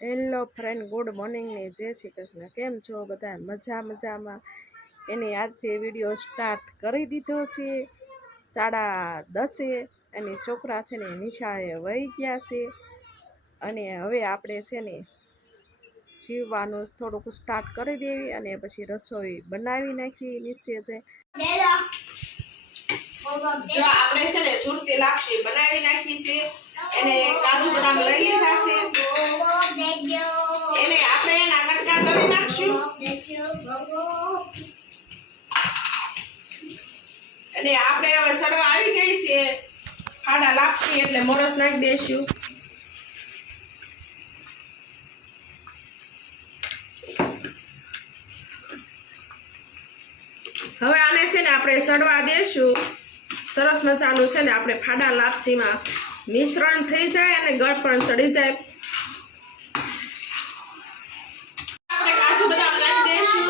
Hello friend, good morning ને જય શ્રી કૃષ્ણ। કેમ છો બધા? મજામાં। એની આજથી વિડીયો સ્ટાર્ટ કરી દીધો છે। 10:30 એની છોકરા છે ને નિશાળે વહી ગયા છે અને હવે આપણે છે ને સીવવાનું થોડુંક સ્ટાર્ટ કરી દેવી અને પછી રસોઈ બનાવી નાખવી નીચે છે। જો આપણે છે ને સુરતી લાપસી બનાવી નાખી છે। એને કાજુ બદામ લઈ લીધા છે, એને આપણે એના કટકા કરી નાખશું અને આપણે હવે સડવા આવી ગઈ છે ખાડા લાપસી એટલે મોરસ નાખી દેશું। હવે આને છે ને આપણે સડવા દેશું। સરસ મજાનું છે ને આપણે ખાડા લાપસીમાં મિશ્રણ થઈ જાય અને ગળ પણ ચડી જાય। આપણે કાજુ બદામ નાખી દેશું।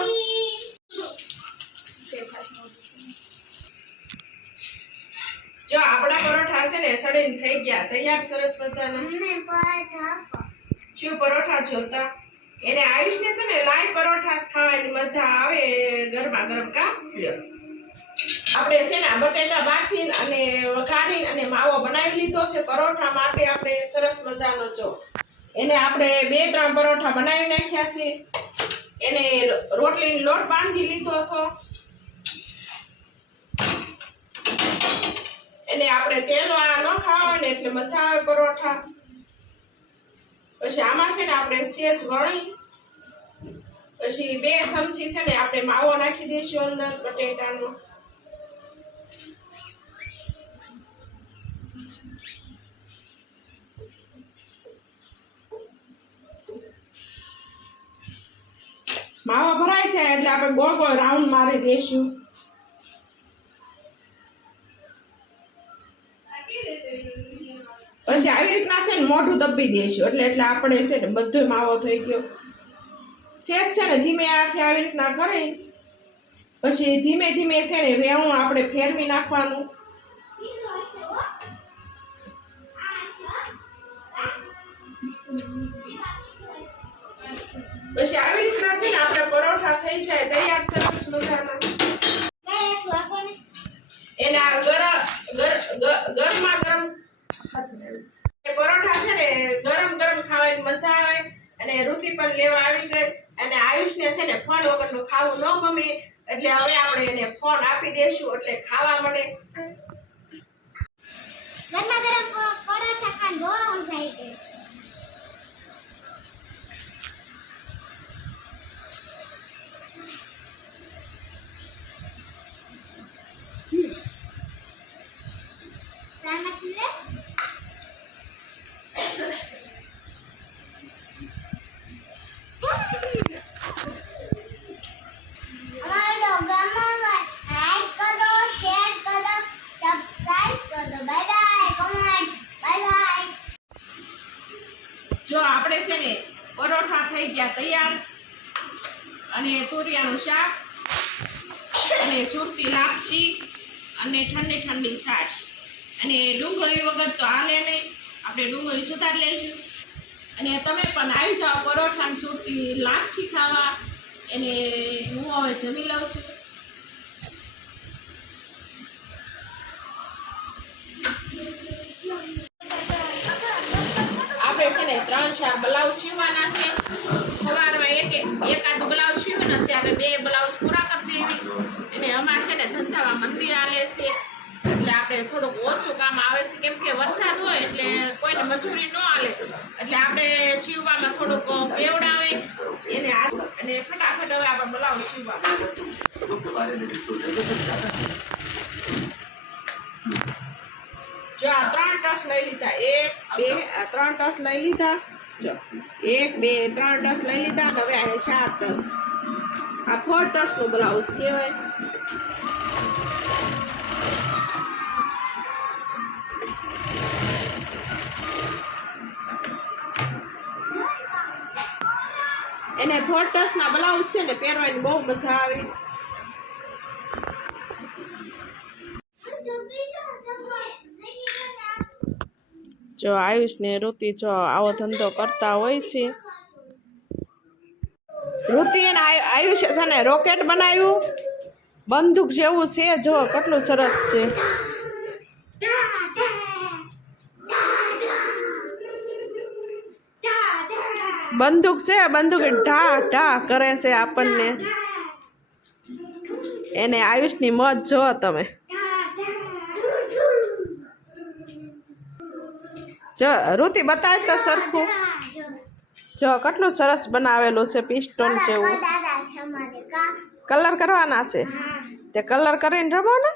જો આપણા પરોઠા છે ને ચડીને થઈ ગયા તૈયાર સરસ મજાના। શું પરોઠા જોતા એને આયુષને છે ને લાઈવ પરોઠા જ ખાવાની મજા આવે ગરમા ગરમ કા લ્યો। આપણે છે ને બટેટા બાફીને અને વઘારીને અને માવો બનાવી લીધો છે પરોઠા માટે। આપણે સરસ મજાનો જો એને આપણે 2-3 પરોઠા બનાવી નાખ્યા છે। એને રોટલીનો લોટ બાંધી લીધો હતો, એને આપણે તેલવાળા ન ખાવા ને એટલે મજા આવે પરોઠા। પછી આમાં છે ને આપણે સેજ વણી પછી 2 ચમચી છે ને આપણે માવો નાખી દઈશું અંદર બટેટાનો। માવો ભરાઈ જાય એટલે આપણે ગોળ ગોળ રાઉન્ડ મારી દઈશું। પછી આવી રીતના છે ને મોઢું દબી દઈશું એટલે આપણે છે ને બધો માવો થઈ ગયો। સેજ છે ને ધીમે હાથે આવી રીતના કરી પછી ધીમે ધીમે છે ને વેણું આપણે ફેરવી નાખવાનું। પછી આવી રીતના છે ને આપણે પરોઠા થઈ જાય તૈયાર સરસ મજાના। એના ગરમા ગરમ પરોઠા છે ને ગરમ ગરમ ખાવાની મજા આવે અને ઋતિ પણ લેવા આવી ગઈ અને આયુષને છે ને ફોન વગરનું ખાવું ન ગમે એટલે હવે આપણે એને ફોન આપી દેશું એટલે ખાવા મળે। ગરમા ગરમ પરોઠા ખાન બહુ મજા આવી ગઈ। જો આપણે છે ને પરોઠા થઈ ગયા તૈયાર અને તુરિયાનું શાક અને સુરતી લાપસી અને ઠંડી ઠંડી છાશ અને ડુંગળી વગર તો હાલે નહીં, આપણે ડુંગળી સુધાર લઈશું। અને તમે પણ આવી જાઓ પરોઠા અને સુરતી લાપસી ખાવા। એને હું હવે જમી લઉં છું। આપણે છે ને 3-4 બ્લાઉઝ સીવવાના છે। સવારમાં એકાદ બ્લાઉઝ સીવીને અત્યારે 2 બ્લાઉઝ પૂરા કરી દેવી। અને આમાં છે ને ધંધામાં મંદી આલે છે એટલે આપણે થોડુંક ઓછું કામ આવે છે કેમ કે વરસાદ હોય એટલે કોઈને મજૂરી ન આલે એટલે આપણે સીવવામાં થોડુંક કેવડાવે એને અને ફટાફટ હવે આપણે બ્લાઉઝ સીવવા। જો આ 3 ટસ લઈ લીધા, 1 2 આ 3 ટસ લઈ લીધા। જો 1 2 3 ટસ લઈ લીધા। હવે આ 4 ટસ, આ 4 ટસનું બ્લાઉઝ કહેવાય। એને 4 ટસના બ્લાઉઝ છે ને પહેરવાની બહુ મજા આવે। જો આયુષ ને ઋતિ જો આવો ધંધો કરતા હોય છે। ઋતિ અને આયુષ્ય છે ને રોકેટ બનાવ્યું બંદૂક જેવું છે જો કેટલું સરસ છે બંદૂક છે બંદૂક ઢા ઢા કરે છે આપણને એને આયુષની મોજ જો તમે જો ઋતિ બતાય તો સરખું જો કેટલું સરસ બનાવેલું છે પિસ્ટોલ જેવું કલર કરવાના છે તે કલર કરીને રમો ને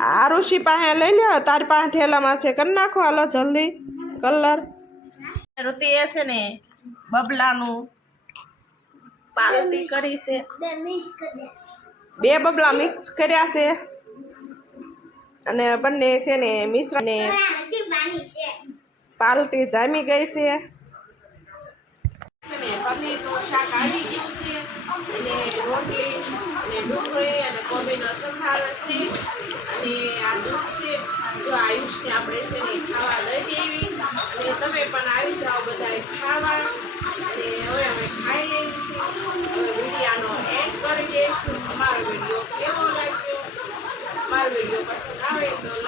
આ ઋષિ પાસે લઈ લ્યો તારી પાસે ઠેલામાં છે કરી નાખો હાલો જલ્દી કલર ઋતિ એ છે ને બબલાનું પાર્ટી કરી છે બે બબલા મિક્સ કર્યા છે અને બંને છે ને મિશ્રણ ને પાર્ટી જામી ગઈ છે ને પનીરનું શાક આવી ગયું છે અને રોટલી અને ડુંગળી અને કોબીનો સંભાર છે અને આ દૂધ છે જો આયુષને આપણે છે ને ખાવા લઈ દેવી અને તમે પણ આવી જાઓ બધા ખાવા અને હવે અમે ખાઈ લેવી છે વિડીયાનો એન્ડ કરી દઈશું અમારો વિડીયો કેવો લાગ્યો અમારો વિડીયો પસંદ આવે તો